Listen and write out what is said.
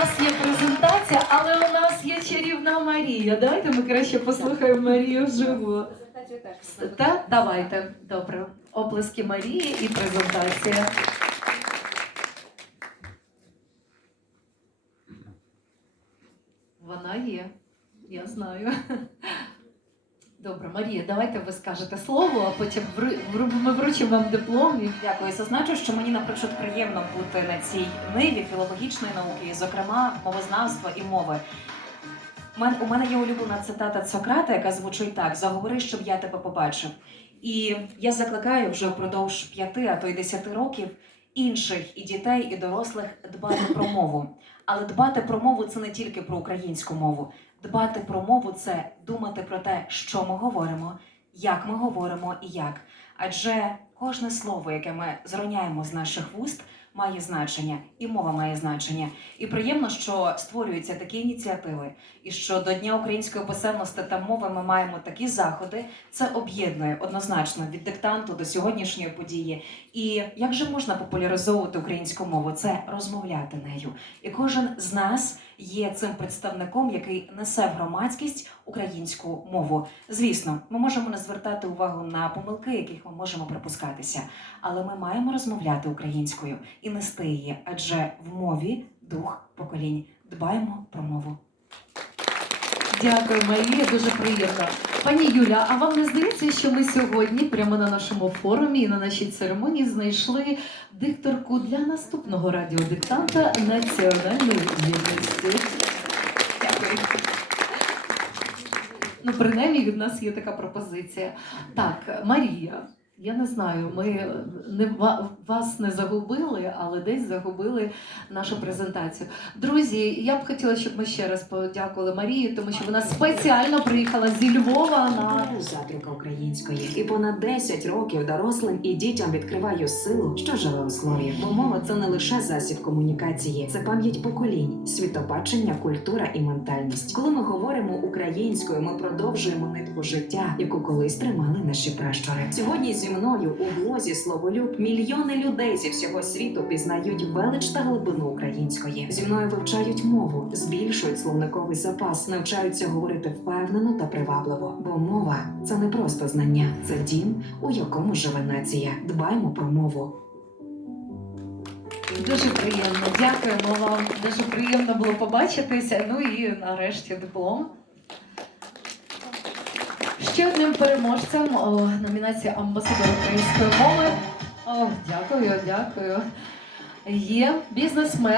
нас є презентація, але у нас є чарівна Марія. Давайте ми краще послухаємо Марію вживу. Так, давайте. Добре. Оплески Марії і презентація. Вона є. Я знаю. Добре, Марія, давайте ви скажете слово, а потім ми вручимо вам диплом. і Дякую. Зазначу, що мені, наприклад, приємно бути на цій ниві філологічної науки, і, зокрема, мовознавства і мови. У мене є улюблена цитата Сократа, яка звучить так: заговори, щоб я тебе побачив. І я закликаю вже впродовж п'яти, а то й десяти років інших і дітей, і дорослих дбати про мову. Але дбати про мову це не тільки про українську мову. Дбати про мову це думати про те, що ми говоримо, як ми говоримо і як. Адже кожне слово, яке ми зроняємо з наших вуст, має значення, і мова має значення. І приємно, що створюються такі ініціативи, і що до Дня української писемності та мови ми маємо такі заходи. Це об'єднує однозначно від диктанту до сьогоднішньої події. І як же можна популяризовувати українську мову? Це розмовляти нею. І кожен з нас є цим представником, який несе в громадськість українську мову. Звісно, ми можемо не звертати увагу на помилки, яких ми можемо припускатися, але ми маємо розмовляти українською і нести її, адже в мові дух поколінь. Дбаємо про мову. Дякую, Марія, дуже приємно. Пані Юля, а вам не здається, що ми сьогодні, прямо на нашому форумі і на нашій церемонії, знайшли дикторку для наступного радіодиктанта національної єдності? Дякую. Ну, принаймні від нас є така пропозиція. Так, Марія, я не знаю, ми не вас не загубили, але десь загубили нашу презентацію. Друзі, я б хотіла, щоб ми ще раз подякували Марії, тому що вона спеціально приїхала зі Львова на Затримка української і понад 10 років дорослим і дітям відкриваю силу, що живе у слові. Бо мова це не лише засіб комунікації, це пам'ять поколінь, світобачення, культура і ментальність. Коли ми говоримо українською, ми продовжуємо нитку життя, яку колись тримали наші пращури. Сьогодні зі мною у блозі словолюб мільйони людей зі всього світу пізнають велич та глибину української. Зі мною вивчають мову, збільшують словниковий запас, навчаються говорити впевнено та привабливо. Бо мова це не просто знання, це дім, у якому живе нація. Дбаймо про мову. дуже приємно. Дякуємо вам. Дуже приємно було побачитися. Ну і нарешті диплом. Ще одним переможцем о, номінації Амбасадор української мови. О, дякую, дякую. Є бізнесмен